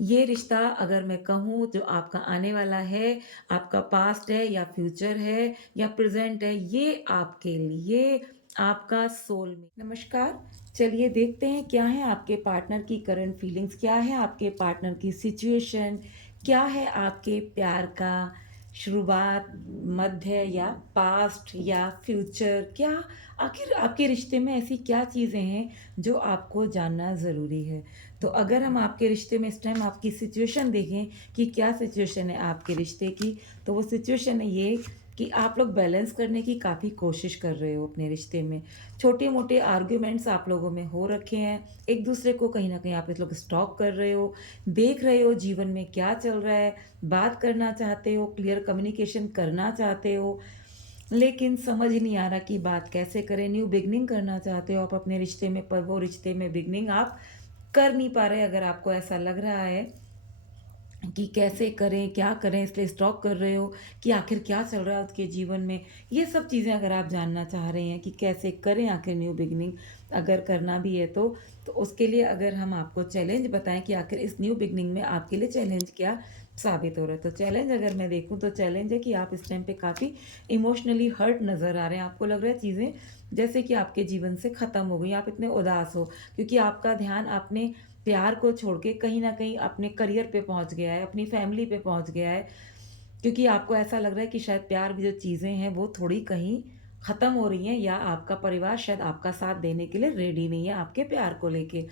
ये रिश्ता अगर मैं कहूँ जो आपका आने वाला है, आपका पास्ट है या फ्यूचर है या प्रेज़ेंट है, ये आपके लिए आपका सोलमेट। नमस्कार, चलिए देखते हैं क्या है आपके पार्टनर की करंट फीलिंग्स, क्या है आपके पार्टनर की सिचुएशन, क्या है आपके प्यार का शुरुआत, मध्य या पास्ट या फ्यूचर, क्या आखिर आपके रिश्ते में ऐसी क्या चीज़ें हैं जो आपको जानना ज़रूरी है। तो अगर हम आपके रिश्ते में इस टाइम आपकी सिचुएशन देखें कि क्या सिचुएशन है आपके रिश्ते की, तो वो सिचुएशन है ये कि आप लोग बैलेंस करने की काफ़ी कोशिश कर रहे हो अपने रिश्ते में। छोटे-मोटे आर्ग्यूमेंट्स आप लोगों में हो रखे हैं, एक-दूसरे को कहीं न कहीं आप लोग स्टॉक कर रहे हो, देख रहे हो जीवन में क्या चल रहा है, बात करना चाहते हो, क्लियर कम्युनिकेशन करना चाहते हो, लेकिन समझ नहीं आ रहा कि बात कैसे करें। न्यू बिगिनिंग करना चाहते हो आप अपने रिश्ते में, पर वो रिश्ते में बिगिनिंग आप कर नहीं पा रहे। अगर आपको ऐसा लग रहा है कि कैसे करें, क्या करें, इसलिए स्टॉक कर रहे हो कि आखिर क्या चल रहा है उसके जीवन में। ये सब चीज़ें अगर आप जानना चाह रहे हैं कि कैसे करें आखिर न्यू बिगिनिंग, अगर करना भी है तो उसके लिए अगर हम आपको चैलेंज बताएँ कि आखिर इस न्यू बिगिनिंग में आपके लिए चैलेंज क्या साबित हो रहा है। तो चैलेंज अगर मैं देखूँ तो चैलेंज है कि आप इस टाइम पे काफ़ी इमोशनली हर्ट नज़र आ रहे हैं। आपको लग रहा है चीज़ें जैसे कि आपके जीवन से ख़त्म हो गई, आप इतने उदास हो क्योंकि आपका ध्यान अपने प्यार को छोड़ के कहीं न कहीं अपने करियर पे पहुँच गया है, अपनी फैमिली पे पहुँच गया है, क्योंकि आपको ऐसा लग रहा है कि शायद प्यार की जो चीज़ें हैं, वो थोड़ी कहीं ख़त्म हो रही हैं या आपका परिवार शायद आपका साथ देने के लिए रेडी नहीं है आपके प्यार को लेके।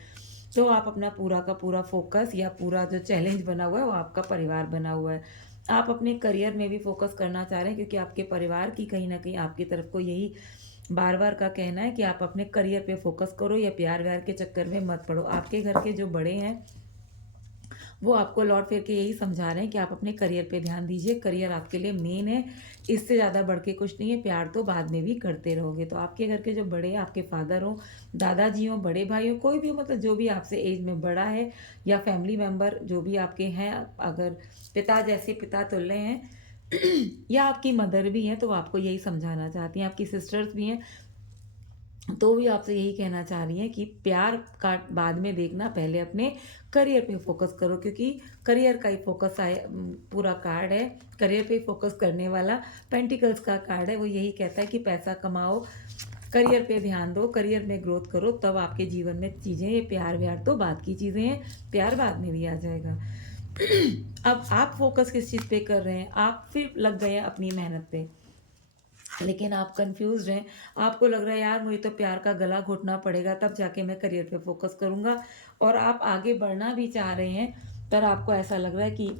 तो आप अपना पूरा का पूरा फ़ोकस या पूरा जो चैलेंज बना हुआ है, वो आपका परिवार बना हुआ है। आप अपने करियर में भी फ़ोकस करना चाह रहे हैं क्योंकि आपके परिवार की कहीं न कहीं आपकी तरफ को यही बार-बार का कहना है कि आप अपने करियर पे फ़ोकस करो या प्यार-व्यार के चक्कर में मत पड़ो। आपके घर के जो बड़े हैं, वो आपको लौट फिर के यही समझा रहे हैं कि आप अपने करियर पे ध्यान दीजिए, करियर आपके लिए मेन है, इससे ज़्यादा बढ़ के कुछ नहीं है, प्यार तो बाद में भी करते रहोगे। तो आपके घर के जो बड़े हैं, आपके फादर हों, दादाजी हों, बड़े भाई हों, कोई भी हो, मतलब जो भी आपसे एज में बड़ा है या फैमिली मेंबर जो भी आपके हैं, अगर पिता जैसे पिता तुल्य हैं या आपकी मदर भी हैं, तो वो आपको यही समझाना चाहती हैं, आपकी सिस्टर्स भी हैं, तो भी आपसे यही कहना चाह रही हैं कि प्यार का बाद में देखना, पहले अपने करियर पे फ़ोकस करो क्योंकि करियर का ही फ़ोकस पूरा कार्ड है। करियर पे फ़ोकस करने वाला पेंटिकल्स का कार्ड है, वो यही कहता है कि पैसा कमाओ, करियर पे ध्यान दो, करियर में ग्रोथ करो, तब आपके जीवन में चीज़ें, ये प्यार-व्यार तो बाद की चीज़ें हैं, प्यार बाद में भी आ जाएगा। अब आप फ़ोकस किस चीज़ पे कर रहे हैं? आप फिर लग गए हैं अपनी मेहनत पे। लेकिन आप कन्फ्यूज़्ड हैं, आपको लग रहा है यार मुझे तो प्यार का गला घोटना पड़ेगा तब जाके मैं करियर पे फ़ोकस करूँगा, और आप आगे बढ़ना भी चाह रहे हैं, पर आपको ऐसा लग रहा है कि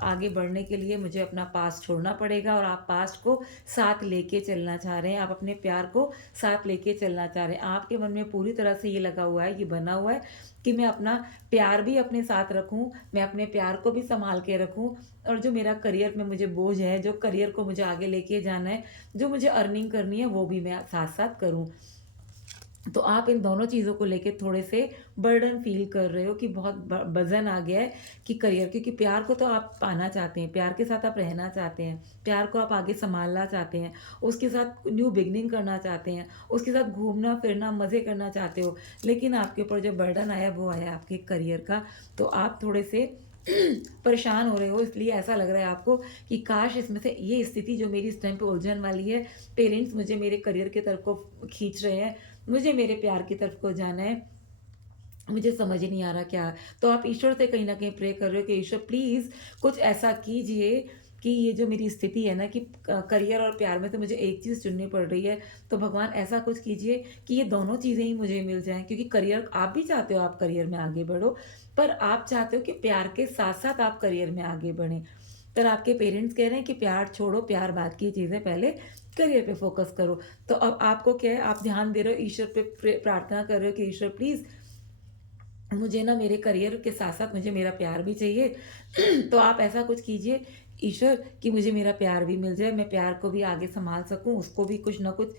आगे बढ़ने के लिए मुझे अपना पास्ट छोड़ना पड़ेगा, और आप पास्ट को साथ लेके चलना चाह रहे हैं, आप अपने प्यार को साथ लेके चलना चाह रहे हैं। आपके मन में पूरी तरह से ये लगा हुआ है, ये बना हुआ है कि मैं अपना प्यार भी अपने साथ रखूँ, मैं अपने प्यार को भी सँभाल के रखूँ, और जो मेरा करियर में मुझे बोझ है, जो करियर को मुझे आगे लेके जाना है, जो मुझे अर्निंग करनी है, वो भी मैं साथ-साथ करूँ। तो आप इन दोनों चीज़ों को लेके थोड़े से बर्डन फ़ील कर रहे हो कि बहुत वज़न आ गया है कि करियर, क्योंकि प्यार को तो आप पाना चाहते हैं, प्यार के साथ आप रहना चाहते हैं, प्यार को आप आगे सँभालना चाहते हैं, उसके साथ न्यू बिगिनिंग करना चाहते हैं, उसके साथ घूमना-फिरना, मज़े करना चाहते हो। लेकिन आपके ऊपर जो बर्डन आया, वो आया आपके करियर का, तो आप थोड़े से परेशान हो रहे हो, इसलिए ऐसा लग रहा है आपको कि काश इसमें से ये स्थिति जो मेरी इस टाइम पे उलझन वाली है, पेरेंट्स मुझे मेरे करियर की तरफ को खींच रहे हैं, मुझे मेरे प्यार की तरफ को जाना है, मुझे समझ ही नहीं आ रहा क्या। तो आप ईश्वर से कहीं न कहीं प्रे कर रहे हो कि ईश्वर प्लीज़ कुछ ऐसा कीजिए कि ये जो मेरी स्थिति है ना कि करियर और प्यार में से मुझे एक चीज़ चुननी पड़ रही है, तो भगवान ऐसा कुछ कीजिए कि ये दोनों चीज़ें ही मुझे मिल जाएँ, क्योंकि करियर आप भी चाहते हो, आप करियर में आगे बढ़ो, पर आप चाहते हो कि प्यार के साथ-साथ आप करियर में आगे बढ़ें। पर आपके पेरेंट्स कह रहे हैं कि प्यार छोड़ो, प्यार बाद की चीज़ है, पहले करियर पे फ़ोकस करो। तो अब आपको क्या है, आप ध्यान दे रहे हो ईश्वर पे, प्रार्थना कर रहे हो कि ईश्वर प्लीज़ मुझे ना मेरे करियर के साथ-साथ मुझे मेरा प्यार भी चाहिए। तो आप ऐसा कुछ कीजिए ईश्वर कि मुझे मेरा प्यार भी मिल जाए, मैं प्यार को भी आगे सँभाल सकूँ, उसको भी कुछ न कुछ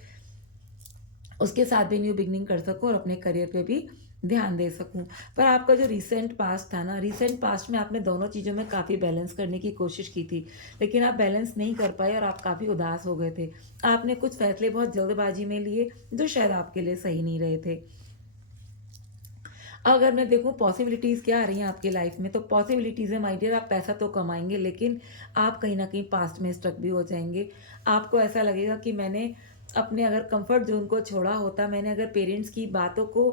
उसके साथ भी न्यू बिगिनिंग कर सकूँ और अपने करियर पे भी ध्यान दे सकूँ। पर आपका जो रीसेंट पास्ट था ना, रीसेंट पास्ट में आपने दोनों चीज़ों में काफ़ी बैलेंस करने की कोशिश की थी, लेकिन आप बैलेंस नहीं कर पाए और आप काफ़ी उदास हो गए थे। आपने कुछ फैसले बहुत जल्दबाज़ी में लिए, जो शायद आपके लिए सही नहीं रहे थे। अगर मैं देखूँ पॉसिबिलिटीज़ क्या आ रही हैं आपकी लाइफ में, तो पॉसिबिलिटीज़ है माय डियर, आप पैसा तो कमाएँगे, लेकिन आप कहीं न कहीं पास्ट में स्टक भी हो जाएँगे। आपको ऐसा लगेगा कि मैंने अपने अगर कम्फ़र्ट ज़ोन को छोड़ा होता, मैंने अगर पेरेंट्स की बातों को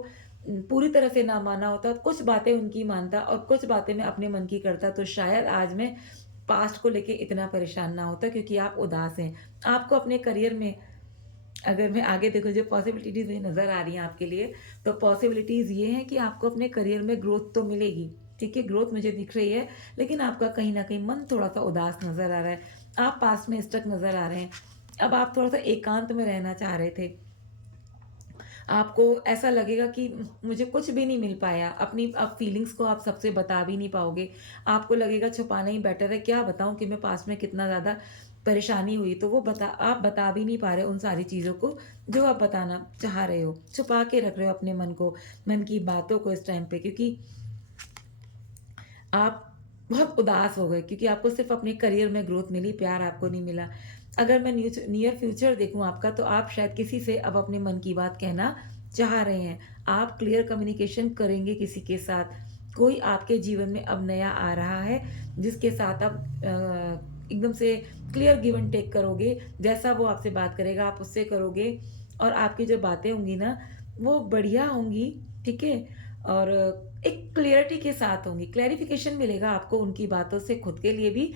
पूरी तरह से ना माना होता, कुछ बातें उनकी मानता और कुछ बातें मैं अपने मन की करता, तो शायद आज मैं पास्ट को लेके इतना परेशान ना होता, क्योंकि आप उदास हैं। आपको अपने करियर में, अगर मैं आगे देखूँ, जो पॉसिबिलिटीज़ मुझे नज़र आ रही हैं आपके लिए, तो पॉसिबिलिटीज़ ये हैं कि आपको अपने करियर में ग्रोथ तो मिलेगी, ठीक है? ग्रोथ मुझे दिख रही है, लेकिन आपका कहीं न कहीं मन थोड़ा-सा उदास नज़र आ रहा है। आप पास्ट में स्टक नज़र आ रहे हैं। अब आप थोड़ा-सा एकांत में रहना चाह रहे थे। आपको ऐसा लगेगा कि मुझे कुछ भी नहीं मिल पाया। अपनी अब फीलिंग्स को आप सबसे बता भी नहीं पाओगे। आपको लगेगा छुपाना ही बेटर है, क्या बताऊँ कि मैं पास्ट में कितना ज़्यादा परेशानी हुई, तो वो आप बता भी नहीं पा रहे उन सारी चीज़ों को, जो आप बताना चाह रहे हो। छुपा के रख रहे हो अपने मन को, मन की बातों को इस टाइम पे, क्योंकि आप बहुत उदास हो गए, क्योंकि आपको सिर्फ़ अपने करियर में ग्रोथ मिली, प्यार आपको नहीं मिला। अगर मैं नियर फ्यूचर देखूँ आपका, तो आप शायद किसी से अब अपने मन की बात कहना चाह रहे हैं। आप क्लियर कम्युनिकेशन करेंगे किसी के साथ। कोई आपके जीवन में अब नया आ रहा है, जिसके साथ आप एकदम से क्लियर गिव एंड टेक करोगे। जैसा वो आपसे बात करेगा, आप उससे करोगे, और आपकी जो बातें होंगी ना, वो बढ़िया होंगी, ठीक है? और एक क्लैरिटी के साथ होंगी, क्लैरिफ़िकेशन मिलेगा आपको उनकी बातों से, खुद के लिए भी,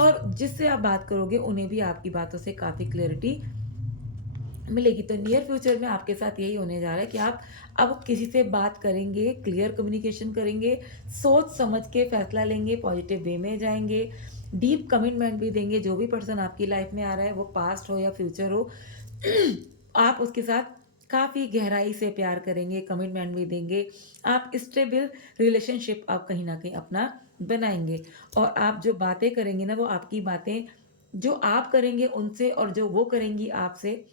और जिससे आप बात करोगे उन्हें भी आपकी बातों से काफ़ी क्लैरिटी मिलेगी। तो नियर फ्यूचर में आपके साथ यही होने जा रहा है कि आप अब किसी से बात करेंगे, क्लियर कम्युनिकेशन करेंगे, सोच समझ के फैसला लेंगे, पॉजिटिव वे में जाएँगे, डीप कमिटमेंट भी देंगे। जो भी पर्सन आपकी लाइफ़ में आ रहा है, वो पास्ट हो या फ्यूचर हो, आप उसके साथ काफ़ी गहराई से प्यार करेंगे, कमिटमेंट भी देंगे। आप स्टेबल रिलेशनशिप आप कहीं न कहीं अपना बनाएँगे, और आप जो बातें करेंगे ना, वो आपकी बातें जो आप करेंगे उनसे और जो वो करेंगी आपसे,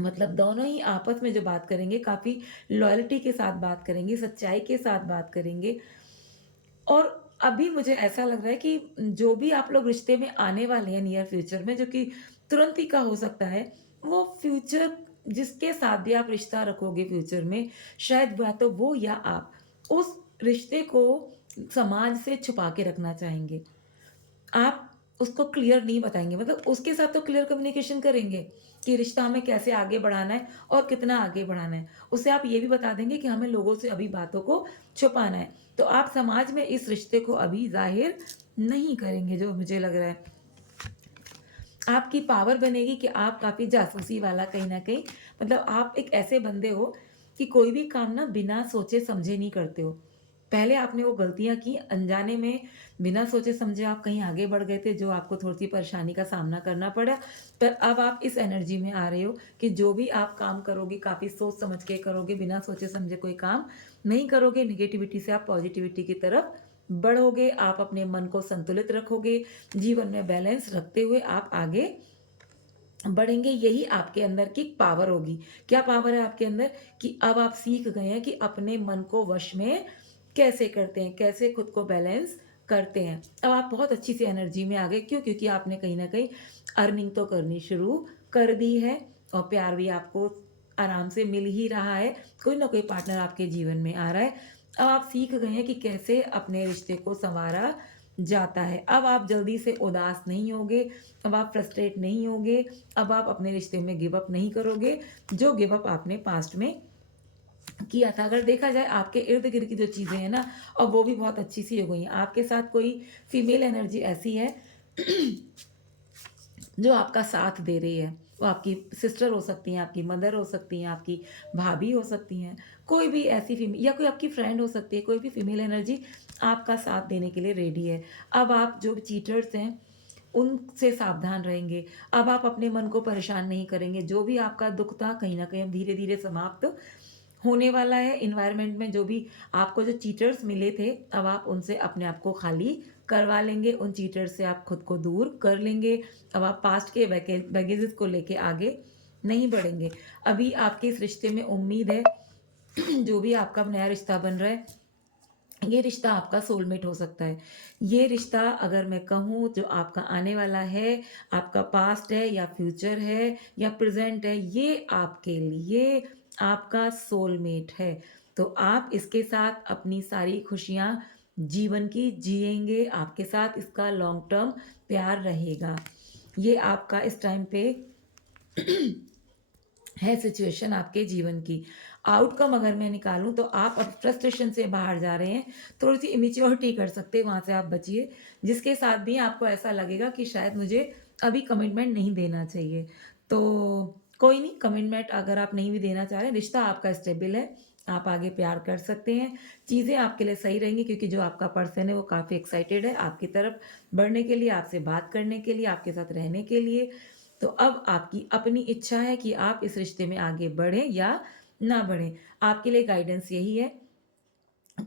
मतलब दोनों ही आपस में जो बात करेंगे, काफ़ी लॉयल्टी के साथ बात करेंगे, सच्चाई के साथ बात करेंगे। और अभी मुझे ऐसा लग रहा है कि जो भी आप लोग रिश्ते में आने वाले हैं नियर फ्यूचर में, जो कि तुरंत ही का हो सकता है, वो फ्यूचर जिसके साथ भी आप रिश्ता रखोगे फ्यूचर में, शायद या तो वो या आप उस रिश्ते को समाज से छुपा के रखना चाहेंगे। आप उसको क्लियर नहीं बताएँगे, मतलब उसके साथ तो क्लियर कम्युनिकेशन करेंगे कि रिश्ता हमें कैसे आगे बढ़ाना है और कितना आगे बढ़ाना है। उससे आप ये भी बता देंगे कि हमें लोगों से अभी बातों को छुपाना है। तो आप समाज में इस रिश्ते को अभी ज़ाहिर नहीं करेंगे, जो मुझे लग रहा है। आपकी पावर बनेगी कि आप काफ़ी जासूसी वाला कहीं न कहीं, मतलब आप एक ऐसे बंदे हो कि कोई भी काम ना बिना सोचे-समझे नहीं करते हो। पहले आपने वो गलतियाँ की अनजाने में, बिना सोचे-समझे आप कहीं आगे बढ़ गए थे, जो आपको थोड़ी-सी परेशानी का सामना करना पड़ा। पर अब आप इस एनर्जी में आ रहे हो कि जो भी आप काम करोगे, काफ़ी सोच समझ के करोगे, बिना सोचे-समझे कोई काम नहीं करोगे। नेगेटिविटी से आप पॉजिटिविटी की तरफ बढ़ोगे, आप अपने मन को संतुलित रखोगे, जीवन में बैलेंस रखते हुए आप आगे बढ़ेंगे। यही आपके अंदर की पावर होगी। क्या पावर है आपके अंदर? कि अब आप सीख गए हैं कि अपने मन को वश में कैसे करते हैं, कैसे खुद को बैलेंस करते हैं। अब आप बहुत अच्छी सी एनर्जी में आ गए। क्यों? क्योंकि आपने कहीं न कहीं अर्निंग तो करनी शुरू कर दी है, और प्यार भी आपको आराम से मिल ही रहा है। कोई ना कोई पार्टनर आपके जीवन में आ रहा है। अब आप सीख गए हैं कि कैसे अपने रिश्ते को सँवारा जाता है। अब आप जल्दी से उदास नहीं होगे, अब आप फ्रस्ट्रेट नहीं होगे, अब आप अपने रिश्ते में गिव अप नहीं करोगे, जो गिव अप आपने पास्ट में किया था। अगर देखा जाए आपके इर्द-गिर्द की जो चीज़ें हैं ना, अब वो भी बहुत अच्छी-सी हो गई हैं। आपके साथ कोई फीमेल एनर्जी ऐसी है जो आपका साथ दे रही है। वो आपकी सिस्टर हो सकती हैं, आपकी मदर हो सकती हैं, आपकी भाभी हो सकती हैं, कोई भी ऐसी या कोई आपकी फ्रेंड हो सकती है, कोई भी फीमेल एनर्जी आपका साथ देने के लिए रेडी है। अब आप जो चीटर्स हैं, उनसे सावधान रहेंगे। अब आप अपने मन को परेशान नहीं करेंगे। जो भी आपका दुःख था, कहीं न कहीं अब धीरे-धीरे समाप्त होने वाला है। एनवायरनमेंट में जो भी आपको जो चीटर्स मिले थे, अब आप उनसे अपने आप को खाली करवा लेंगे। उन चीटर्स से आप खुद को दूर कर लेंगे। अब आप पास्ट के बैगेजेस को लेके आगे नहीं बढ़ेंगे। अभी आपके इस रिश्ते में उम्मीद है, जो भी आपका नया रिश्ता बन रहा है, ये रिश्ता आपका सोलमेट हो सकता है। ये रिश्ता, अगर मैं कहूँ, जो आपका आने वाला है, आपका पास्ट है या फ्यूचर है या प्रेज़ेंट है, ये आपके लिए आपका सोलमेट है। तो आप इसके साथ अपनी सारी खुशियाँ जीवन की जिएँगे, आपके साथ इसका लॉन्ग टर्म प्यार रहेगा। ये आपका इस टाइम पे है सिचुएशन आपके जीवन की। आउटकम अगर मैं निकालूँ तो आप अब फ्रस्ट्रेशन से बाहर जा रहे हैं, थोड़ी-सी इमैच्योरिटी कर सकते हैं, वहाँ से आप बचिए। जिसके साथ भी आपको ऐसा लगेगा कि शायद मुझे अभी कमिटमेंट नहीं देना चाहिए। तो कोई नहीं, कमिटमेंट अगर आप नहीं भी देना चाह रहे हैं, रिश्ता आपका स्टेबल है, आप आगे प्यार कर सकते हैं। चीज़ें आपके लिए सही रहेंगी क्योंकि जो आपका पर्सन है वो काफ़ी एक्साइटेड है आपकी तरफ बढ़ने के लिए, आपसे बात करने के लिए, आपके साथ रहने के लिए। तो अब आपकी अपनी इच्छा है कि आप इस रिश्ते में आगे बढ़ें या ना बढ़ें। आपके लिए गाइडेंस यही है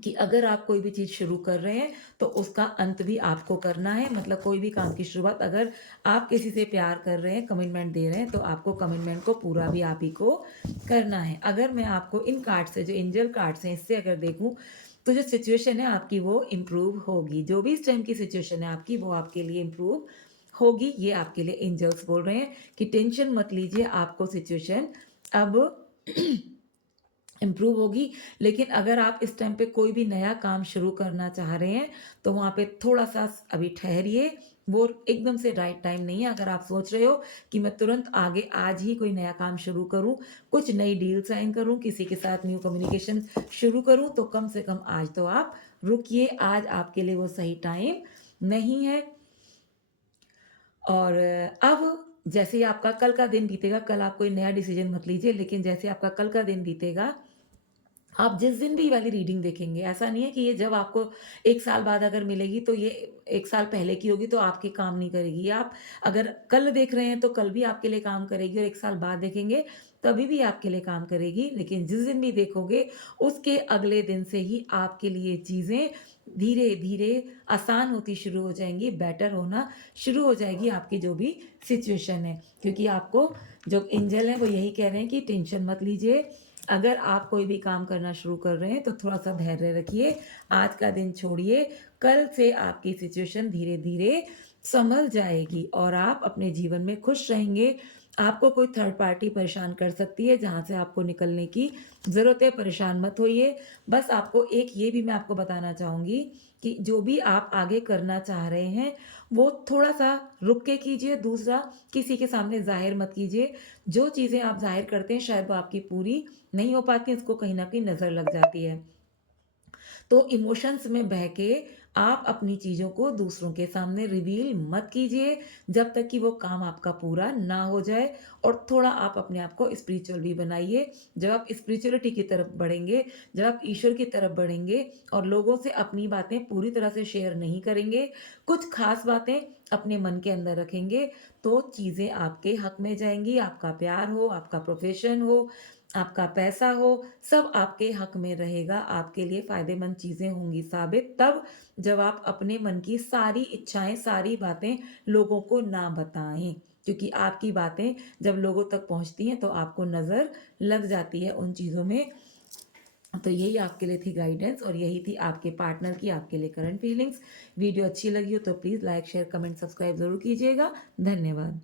कि अगर आप कोई भी चीज़ शुरू कर रहे हैं, तो उसका अंत भी आपको करना है। मतलब कोई भी काम की शुरुआत अगर आप किसी से प्यार कर रहे हैं, कमिटमेंट दे रहे हैं, तो आपको कमिटमेंट को पूरा भी आप ही को करना है। अगर मैं आपको इन कार्ड से, जो एंजल कार्ड्स हैं, इससे अगर देखूँ, तो जो सिचुएशन है आपकी वो इम्प्रूव होगी। जो भी इस टाइम की सिचुएशन है आपकी, वो आपके लिए इम्प्रूव होगी। ये आपके लिए एंजल्स बोल रहे हैं कि टेंशन मत लीजिए, आपको सिचुएशन अब इम्प्रूव होगी। लेकिन अगर आप इस टाइम पे कोई भी नया काम शुरू करना चाह रहे हैं, तो वहाँ पे थोड़ा-सा अभी ठहरिए, वो एकदम से राइट टाइम नहीं है। अगर आप सोच रहे हो कि मैं तुरंत आगे आज ही कोई नया काम शुरू करूँ, कुछ नई डील साइन करूँ, किसी के साथ न्यू कम्युनिकेशन शुरू करूँ, तो कम से कम आज तो आप रुकिए, आज आपके लिए वो सही टाइम नहीं है। और अब जैसे ही आपका कल का दिन बीतेगा, कल आप कोई नया डिसीज़न मत लीजिए, लेकिन जैसे आपका कल का दिन बीतेगा, आप जिस दिन भी ये वाली रीडिंग देखेंगे, ऐसा नहीं है कि ये जब आपको 1 साल बाद अगर मिलेगी तो ये 1 साल पहले की होगी तो आपके काम नहीं करेगी। आप अगर कल देख रहे हैं तो कल भी आपके लिए काम करेगी और 1 साल बाद देखेंगे तभी भी आपके लिए काम करेगी। लेकिन जिस दिन भी देखोगे उसके अगले दिन से ही आपके लिए चीज़ें धीरे-धीरे आसान होती शुरू हो जाएँगी, बेटर होना शुरू हो जाएगी आपकी जो भी सिचुएशन है। क्योंकि आपको जो एंजल हैं वो यही कह रहे हैं कि टेंशन मत लीजिए, अगर आप कोई भी काम करना शुरू कर रहे हैं तो थोड़ा-सा धैर्य रखिए, आज का दिन छोड़िए, कल से आपकी सिचुएशन धीरे-धीरे सँभल जाएगी और आप अपने जीवन में खुश रहेंगे। आपको कोई थर्ड पार्टी परेशान कर सकती है, जहाँ से आपको निकलने की ज़रूरत है, परेशान मत होइए। बस आपको एक ये भी मैं आपको बताना चाहूँगी कि जो भी आप आगे करना चाह रहे हैं, वो थोड़ा-सा रुक के कीजिए। दूसरा, किसी के सामने ज़ाहिर मत कीजिए। जो चीज़ें आप ज़ाहिर करते हैं, शायद वो आपकी पूरी नहीं हो पाती, उसको कहीं न कहीं नज़र लग जाती है। तो इमोशंस में बह के आप अपनी चीज़ों को दूसरों के सामने रिवील मत कीजिए, जब तक कि वो काम आपका पूरा ना हो जाए और थोड़ा आप अपने आप को स्पिरिचुअल भी बनाइए। जब आप स्पिरिचुअलिटी की तरफ बढ़ेंगे, जब आप ईश्वर की तरफ बढ़ेंगे और लोगों से अपनी बातें पूरी तरह से शेयर नहीं करेंगे, कुछ ख़ास बातें अपने मन के अंदर रखेंगे, तो चीज़ें आपके हक में जाएँगी। आपका प्यार हो, आपका प्रोफ़ेशन हो, आपका पैसा हो, सब आपके हक में रहेगा, आपके लिए फ़ायदेमंद चीज़ें होंगी साबित तब जब आप अपने मन की सारी इच्छाएँ, सारी बातें लोगों को ना बताएँ। क्योंकि आपकी बातें जब लोगों तक पहुँचती हैं तो आपको नज़र लग जाती है उन चीज़ों में। तो यही आपके लिए थी गाइडेंस और यही थी आपके पार्टनर की आपके लिए करंट फीलिंग्स। वीडियो अच्छी लगी हो तो please like, share, comment, subscribe ज़रूर कीजिएगा। धन्यवाद।